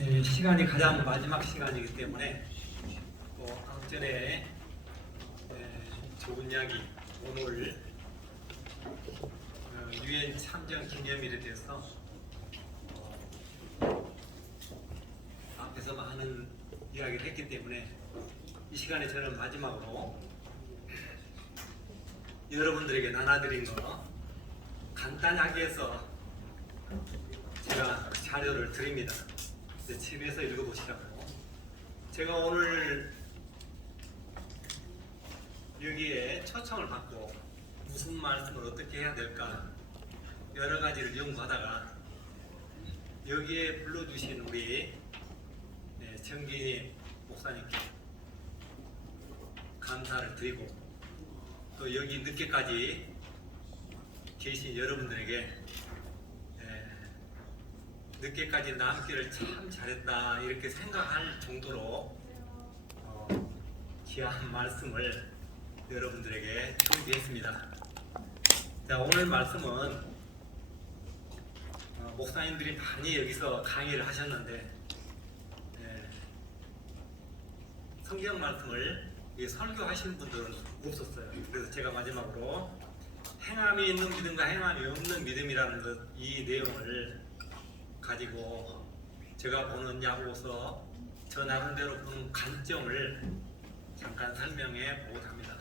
시간이 가장 마지막 시간이기 때문에 다음 전에 좋은 이야기 오늘 유엔 참전 기념일에 대해서 앞에서 많은 이야기를 했기 때문에 이 시간에 저는 마지막으로 여러분들에게 나눠드린 거 간단하게 해서 제가 그 자료를 드립니다. 집에서 읽어보시라고. 제가 오늘 여기에 초청을 받고 무슨 말씀을 어떻게 해야 될까 여러 가지를 연구하다가 여기에 불러주신 우리 정기님 목사님께 감사를 드리고 또 여기 늦게까지 계신 여러분들에게 늦게까지 남기를 참 잘했다 이렇게 생각할 정도로 귀한 말씀을 여러분들에게 준비했습니다. 자, 오늘 말씀은 목사님들이 많이 여기서 강의를 하셨는데 성경 말씀을 설교하신 분들은 없었어요. 그래서 제가 마지막으로 행함이 있는 믿음과 행함이 없는 믿음이라는 이 내용을 가지고 제가 보는 야고보서 저 나름대로 보는 관점을 잠깐 설명해 보고자 합니다.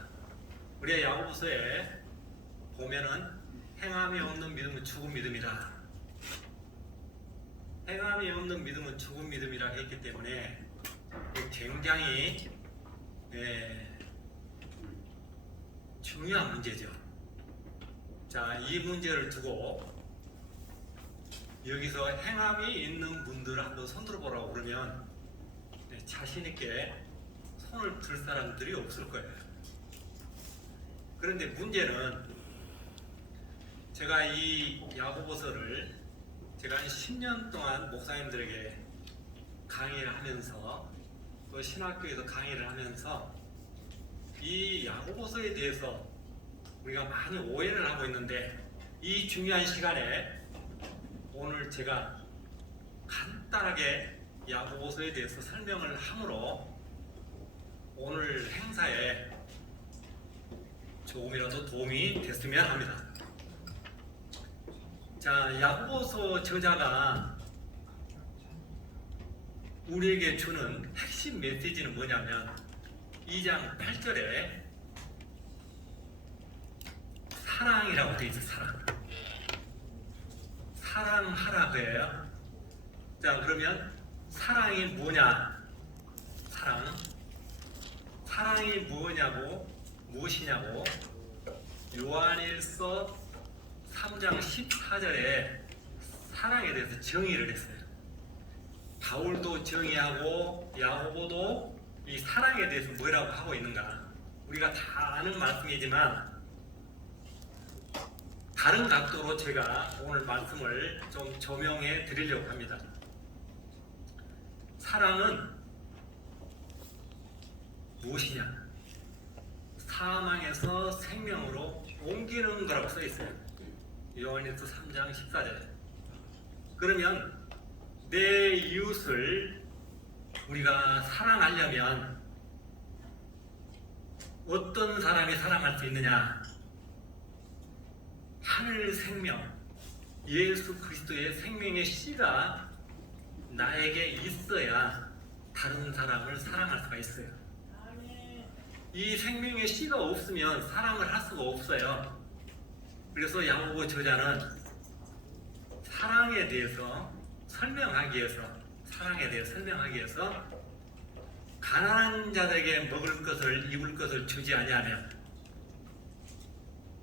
우리의 야고보서에 보면은 행함이 없는 믿음은 죽은 믿음이다. 행함이 없는 믿음은 죽은 믿음이라 했기 때문에 굉장히 중요한 문제죠. 자, 이 문제를 두고 여기서 행함이 있는 분들 한번 손 들어보라고 그러면 자신있게 손을 들 사람들이 없을 거예요. 그런데 문제는 제가 이 야고보서를 제가 한 10년 동안 목사님들에게 강의를 하면서 또 신학교에서 강의를 하면서 이 야고보서에 대해서 우리가 많이 오해를 하고 있는데 이 중요한 시간에 오늘 제가 간단하게 야고보서에 대해서 설명을 함으로 오늘 행사에 조금이라도 도움이 됐으면 합니다. 자, 야고보서 저자가 우리에게 주는 핵심 메시지는 뭐냐면 2장 8절에 사랑이라고 되어 있어요. 사랑하라고 해요. 자, 그러면 사랑이 뭐냐? 사랑이 뭐냐고, 무엇이냐고 요한일서 3장 14절에 사랑에 대해서 정의를 했어요. 바울도 정의하고 야고보도 이 사랑에 대해서 뭐라고 하고 있는가 우리가 다 아는 말씀이지만 다른 각도로 제가 오늘 말씀을 좀 조명해 드리려고 합니다. 사랑은 무엇이냐? 사망에서 생명으로 옮기는 거라고 써 있어요. 요한일서 3장 14절에. 그러면 내 이웃을 우리가 사랑하려면 어떤 사람이 사랑할 수 있느냐? 하늘 생명, 예수 그리스도의 생명의 씨가 나에게 있어야 다른 사람을 사랑할 수가 있어요. 이 생명의 씨가 없으면 사랑을 할 수가 없어요. 그래서 야고보 저자는 사랑에 대해서 설명하기 위해서 가난한 자들에게 먹을 것을 입을 것을 주지 아니하면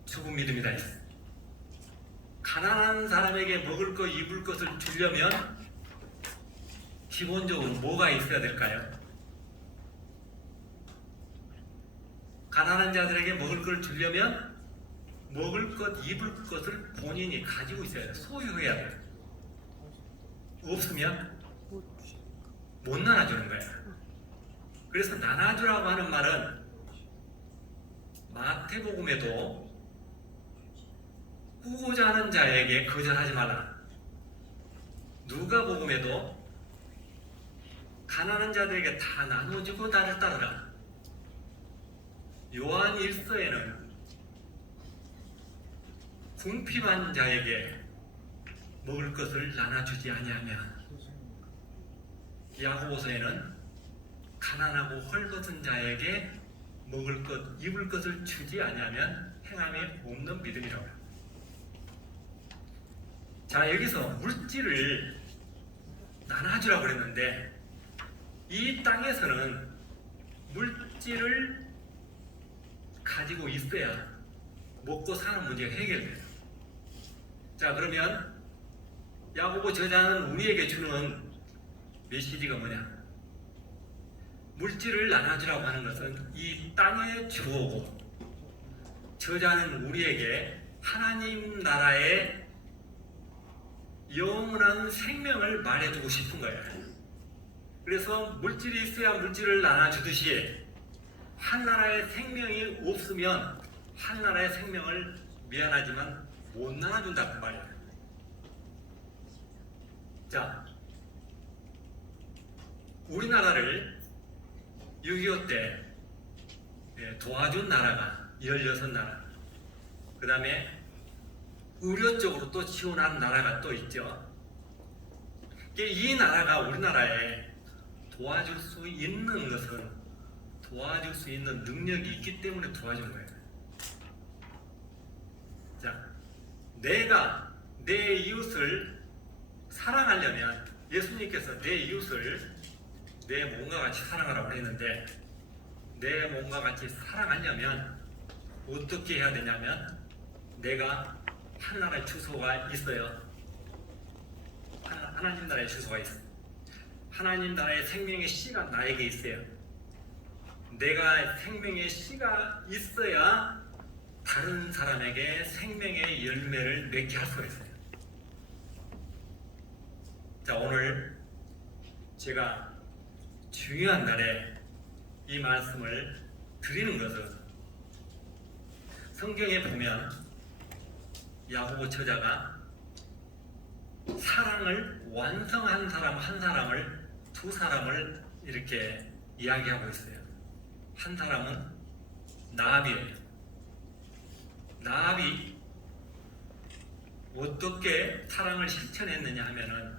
죽은 믿음이다 했어요. 가난한 사람에게 먹을 것, 입을 것을 주려면 기본적으로 뭐가 있어야 될까요? 가난한 자들에게 먹을 것을 주려면 먹을 것, 입을 것을 본인이 가지고 있어야 돼요. 소유해야 돼요. 없으면 못 나눠주는 거예요. 그래서 나눠주라고 하는 말은 마태복음에도 꾸고자 하는 자에게 거절하지 말라. 누가복음에도 가난한 자들에게 다 나눠주고 나를 따르라. 요한 1서에는 궁핍한 자에게 먹을 것을 나눠주지 아니하며, 야고보서에는 가난하고 헐벗은 자에게 먹을 것, 입을 것을 주지 아니하면 행함이 없는 믿음이라고 합니다. 자, 여기서 물질을 나눠주라고 그랬는데, 이 땅에서는 물질을 가지고 있어야 먹고 사는 문제가 해결돼요. 자, 그러면 야고보 저자는 우리에게 주는 메시지가 뭐냐? 물질을 나눠주라고 하는 것은 이 땅의 주어고, 저자는 우리에게 하나님 나라의 영원한 생명을 말해주고 싶은 거예요. 그래서 물질이 있어야 물질을 나눠주듯이 한 나라의 생명이 없으면 한 나라의 생명을 미안하지만 못 나눠준다고 말이에요. 자, 우리나라를 6.25 때 도와준 나라가 16나라, 그 다음에 의료 쪽으로 또 지원한 나라가 또 있죠. 이 나라가 우리나라에 도와줄 수 있는 것은 도와줄 수 있는 능력이 있기 때문에 도와준 거예요. 자, 내가 내 이웃을 사랑하려면, 예수님께서 내 이웃을 내 몸과 같이 사랑하라고 했는데, 내 몸과 같이 사랑하려면 어떻게 해야 되냐면, 내가 하나님의 주소가 있어요. 하나님 나라의 주소가 있어요. 하나님 나라의 생명의 씨가 나에게 있어요. 내가 생명의 씨가 있어야 다른 사람에게 생명의 열매를 맺게 할 수가 있어요. 자, 오늘 제가 중요한 날에 이 말씀을 드리는 것은, 성경에 보면 야고보 저자가 사랑을 완성한 사람 한 사람을, 두 사람을 이렇게 이야기하고 있어요. 한 사람은 나합이에요. 나합이 어떻게 사랑을 실천했느냐 하면은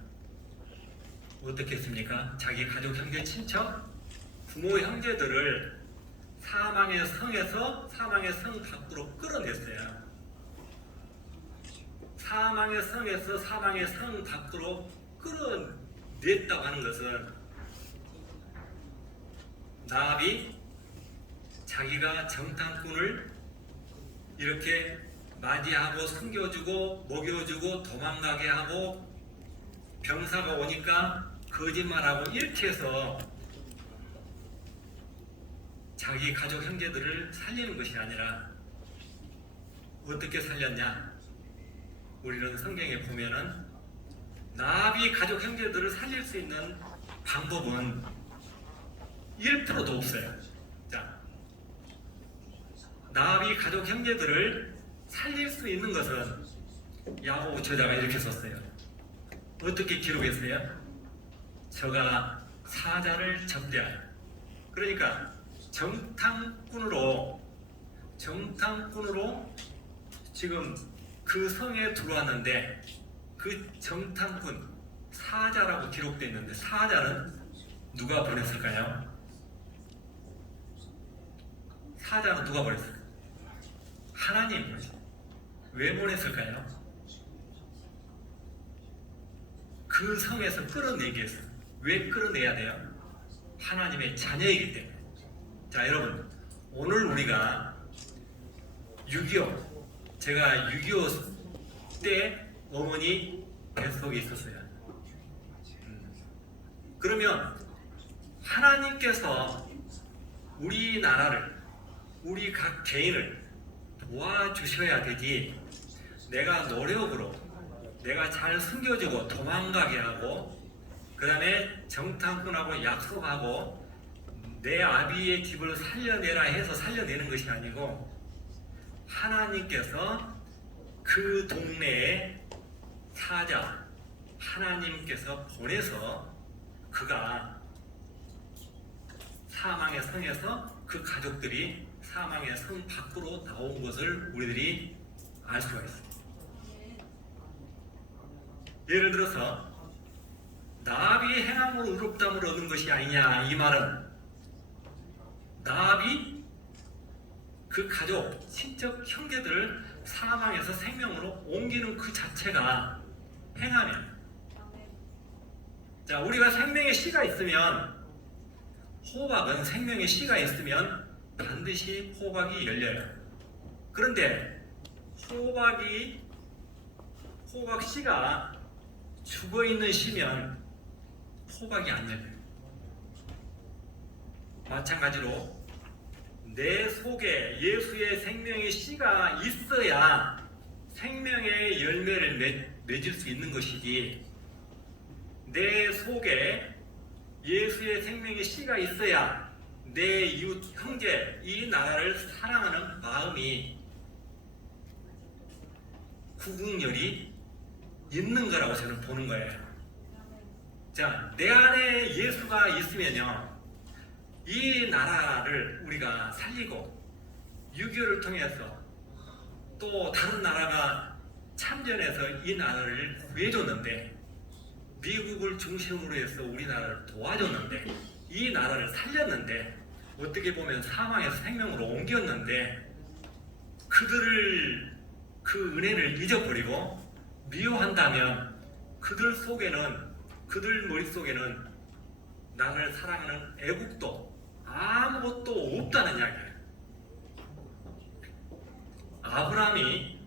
어떻게 했습니까? 자기 가족, 형제, 친척, 부모, 형제들을 사망의 성에서 사망의 성 밖으로 끌어냈어요. 사망의 성에서 사망의 성 밖으로 끌어냈다고 하는 것은, 나합이 자기가 정탐꾼을 이렇게 맞이하고 숨겨주고 먹여주고 도망가게 하고 병사가 오니까 거짓말하고 이렇게 해서 자기 가족 형제들을 살리는 것이 아니라 어떻게 살렸냐? 우리는 성경에 보면은 나합이 가족 형제들을 살릴 수 있는 방법은 1%도 없어요. 자, 나합이 가족 형제들을 살릴 수 있는 것은 야고보 저자가 이렇게 썼어요. 어떻게 기록했어요? 저가 사자를 접대하여, 그러니까 정탐꾼으로 지금 그 성에 들어왔는데, 그 정탐꾼 사자라고 기록되어 있는데, 사자는 누가 보냈을까요? 사자는 누가 보냈을까요? 하나님 보냈어요. 왜 보냈을까요? 그 성에서 끌어내기 위해서. 왜 끌어내야 돼요? 하나님의 자녀이기 때문에. 자, 여러분, 오늘 우리가 6.25, 제가 6.25 때 어머니 뱃속에 있었어요. 그러면 하나님께서 우리나라를, 우리 각 개인을 도와주셔야 되지, 내가 노력으로 내가 잘 숨겨주고 도망가게 하고, 그 다음에 정탐꾼하고 약속하고 내 아비의 집을 살려내라 해서 살려내는 것이 아니고, 하나님께서 그 동네에 사자, 하나님께서 보내서 그가 사망의 성에서 그 가족들이 사망의 성 밖으로 나온 것을 우리들이 알 수가 있습니다. 예를 들어서 나합이 행함으로 의롭다함을 얻은 것이 아니냐, 이 말은 나합이 그 가족, 친척, 형제들을 사망에서 생명으로 옮기는 그 자체가 행함이에요. 자, 우리가 생명의 씨가 있으면, 호박은 생명의 씨가 있으면 반드시 호박이 열려요. 그런데 호박 씨가 죽어있는 씨면 호박이 안 열려요. 마찬가지로 내 속에 예수의 생명의 씨가 있어야 생명의 열매를 맺을 수 있는 것이지, 내 속에 예수의 생명의 씨가 있어야 내 이웃, 형제, 이 나라를 사랑하는 마음이, 구국열이 있는 거라고 저는 보는 거예요. 자, 내 안에 예수가 있으면요, 이 나라를 우리가 살리고 6.25를 통해서 또 다른 나라가 참전해서 이 나라를 구해줬는데, 미국을 중심으로 해서 우리나라를 도와줬는데, 이 나라를 살렸는데, 어떻게 보면 사망에서 생명으로 옮겼는데, 그들을 그 은혜를 잊어버리고 미워한다면 그들 속에는, 그들 머릿속에는 나를 사랑하는 애국도 아무것도 없다는 이야기예요. 아브라함이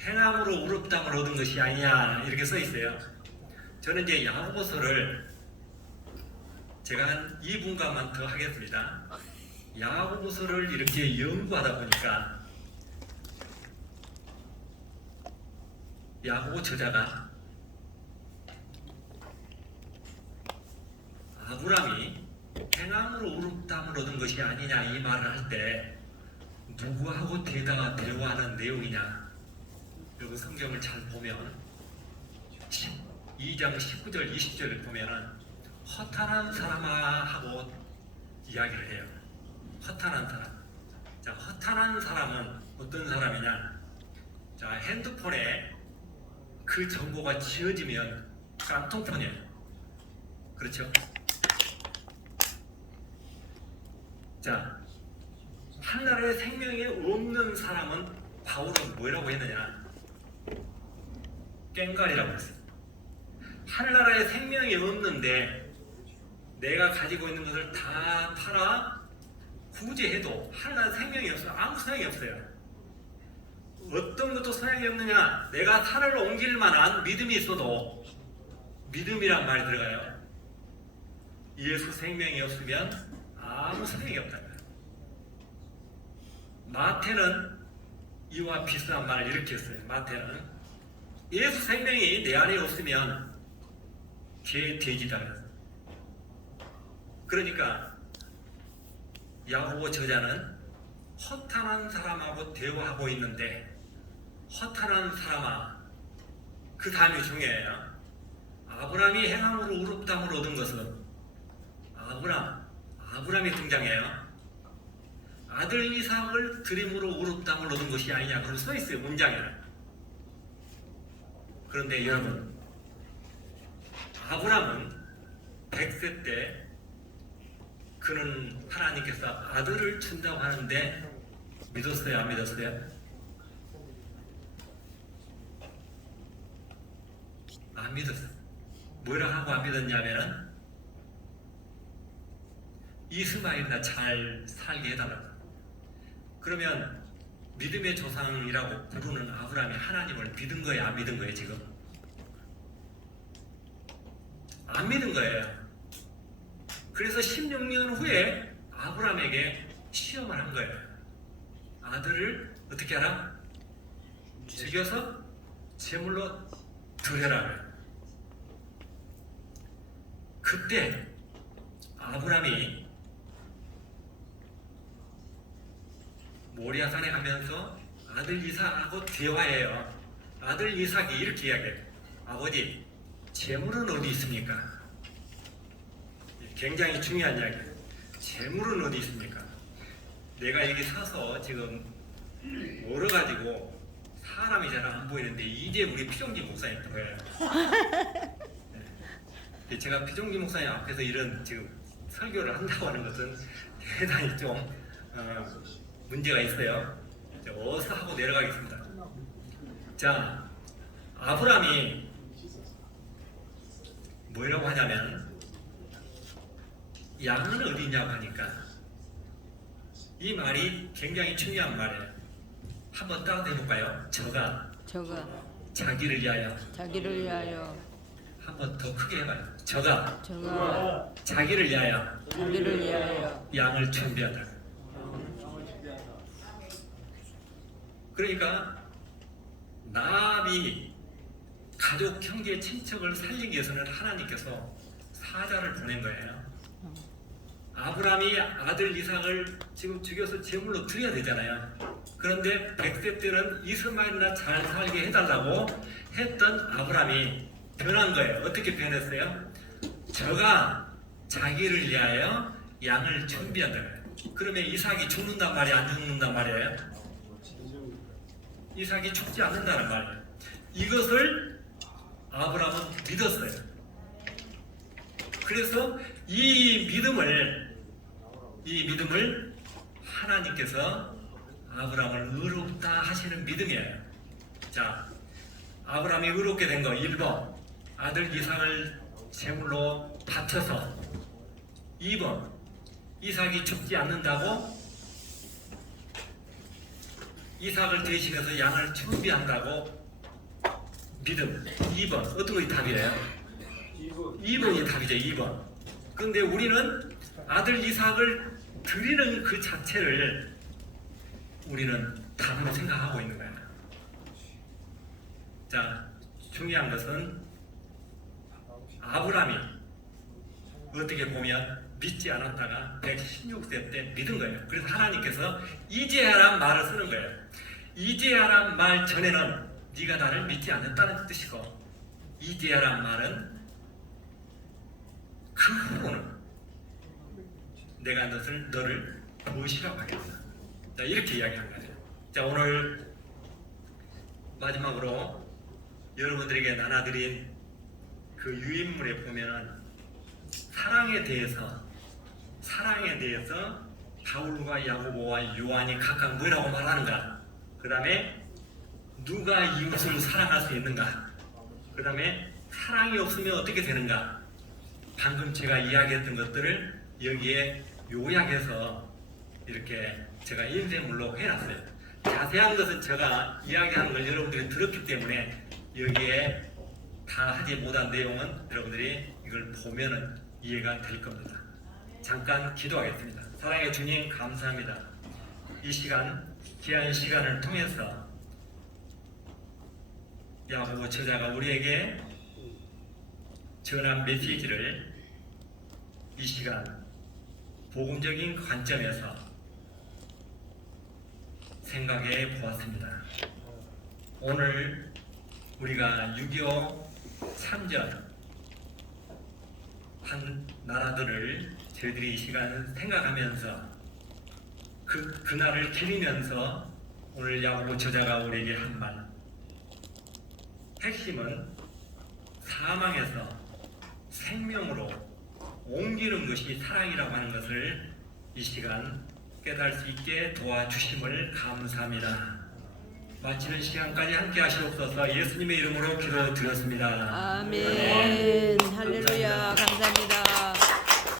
행함으로 의롭다함을 얻은 것이 아니냐, 이렇게 써 있어요. 저는 이제 야고보서를 제가 한 2분간만 더 하겠습니다. 야고보서를 이렇게 연구하다 보니까 야고보 저자가 아브라함이 행함으로 의롭다함을 얻은 것이 아니냐, 이 말을 할 때 누구하고 대화하는 내용이냐, 여러분 성경을 잘 보면 2장 19절 20절을 보면은 허탄한 사람아 하고 이야기를 해요. 허탄한 사람. 자, 허탄한 사람은 어떤 사람이냐? 자, 핸드폰에 그 정보가 지워지면 깡통폰이에요. 그렇죠? 자, 하늘에 생명이 없는 사람은 바울은 뭐라고 했느냐? 꽹과리라고 했어요. 하늘나라에 생명이 없는데 내가 가지고 있는 것을 다 팔아 구제해도 하늘나라에 생명이 없어요. 아무 소용이 없어요. 어떤 것도 소용이 없느냐? 내가 산을 옮길 만한 믿음이 있어도, 믿음이란 말이 들어가요. 예수 생명이 없으면 아무 소용이 없다. 마태는 이와 비슷한 말을 이렇게 했어요. 마태는 예수 생명이 내 안에 없으면 개 돼지다. 그러니까 야고보 저자는 허탄한 사람하고 대화하고 있는데, 허탄한 사람아, 그 다음이 중요해요. 아브라함이 행함으로 의롭다함을 얻은 것은 아브라함이 등장해요. 아들 이삭을 드림으로 의롭다함을 얻은 것이 아니냐, 그런 써 있어요, 문장에. 그런데 여러분, 아브라함은 100세 때 그는 하나님께서 아들을 준다고 하는데 믿었어요, 안 믿었어요? 안 믿었어요. 뭐라 하고 안 믿었냐면은 이스마엘이나 잘 살게 해달라고. 그러면 믿음의 조상이라고 부르는 아브라함이 하나님을 믿은 거예요, 안 믿은 거예요? 지금 안 믿은 거예요. 그래서 16년 후에 아브라함에게 시험을 한 거예요. 아들을 어떻게 하라? 죽여서 제물로 드려라. 그때 아브라함이 모리아산에 가면서 아들 이삭하고 대화해요. 아들 이삭이 이렇게 이야기해요. 아버지, 재물은 어디 있습니까? 굉장히 중요한 이야기예요. 재물은 어디 있습니까? 내가 여기 서서 지금 멀어가지고 사람이 잘 안 보이는데 이제 우리 피종기 목사님 보여요. 네. 제가 피종기 목사님 앞에서 이런 지금 설교를 한다고 하는 것은 대단히 좀 문제가 있어요. 어서 하고 내려가겠습니다. 자, 아브라함이 뭐라고 하냐면 양은 어디 있냐고 하니까 이 말이 굉장히 중요한 말이에요. 한번 따라해 볼까요? 저가 자기를 위하여 한번 더 크게 해봐요. 저가 자기를 위하여 양을 준비하다. 그러니까 나압이 가족, 형제, 친척을 살리기 위해서는 하나님께서 사자를 보낸 거예요. 아브라함이 아들 이삭을 지금 죽여서 제물로 드려야 되잖아요. 그런데 100세 때는 이스마엘이나 잘 살게 해달라고 했던 아브라함이 변한 거예요. 어떻게 변했어요? 저가 자기를 위하여 양을 준비한다. 그러면 이삭이 죽는단 말이에요? 안 죽는단 말이에요? 이삭이 죽지 않는다는 말이에요. 이것을 아브라함은 믿었어요. 그래서 이 믿음을 하나님께서 아브라함을 의롭다 하시는 믿음이에요. 자, 아브라함이 의롭게 된 거 1번 아들 이삭을 제물로 바쳐서, 2번 이삭이 죽지 않는다고 이삭을 대신해서 양을 준비한다고 믿음. 2번 어떤 것이 답이에요? 2번이 답이죠. 2번. 그런데 우리는 아들 이삭을 드리는 그 자체를 우리는 답으로 생각하고 있는 거예요. 자, 중요한 것은 아브라함이 어떻게 보면 믿지 않았다가 116세 때 믿은 거예요. 그래서 하나님께서 이제야란 말을 쓰는 거예요. 이제야란 말 전에는 네가 나를 믿지 않았다는 뜻이고, 이제야란 말은 그 후로는 내가 너를 무엇이라고 하겠다. 자, 이렇게 이야기한 거예요. 자, 오늘 마지막으로 여러분들에게 나눠드린 그 유인물에 보면은 사랑에 대해서 바울과 야고보와 요한이 각각 뭐라고 말하는가, 그 다음에 누가 이웃을 사랑할 수 있는가, 그 다음에 사랑이 없으면 어떻게 되는가, 방금 제가 이야기했던 것들을 여기에 요약해서 이렇게 제가 인쇄물로 해놨어요. 자세한 것은 제가 이야기하는 걸 여러분들이 들었기 때문에 여기에 다 하지 못한 내용은 여러분들이 이걸 보면은 이해가 될 겁니다. 잠깐 기도하겠습니다. 사랑의 주님, 감사합니다. 이 시간, 귀한 시간을 통해서 야고보 저자가 우리에게 전한 메시지를 이 시간 복음적인 관점에서 생각해 보았습니다. 오늘 우리가 6.25 참전 한 나라들을 저희들이 이 시간 생각하면서 그날을 기리면서 오늘 야고보 저자가 우리에게 한 말, 핵심은 사망에서 생명으로 옮기는 것이 사랑이라고 하는 것을 이 시간 깨달을 수 있게 도와주심을 감사합니다. 마치는 시간까지 함께 하시옵소서. 예수님의 이름으로 기도드렸습니다. 아멘. 할렐루야. 감사합니다.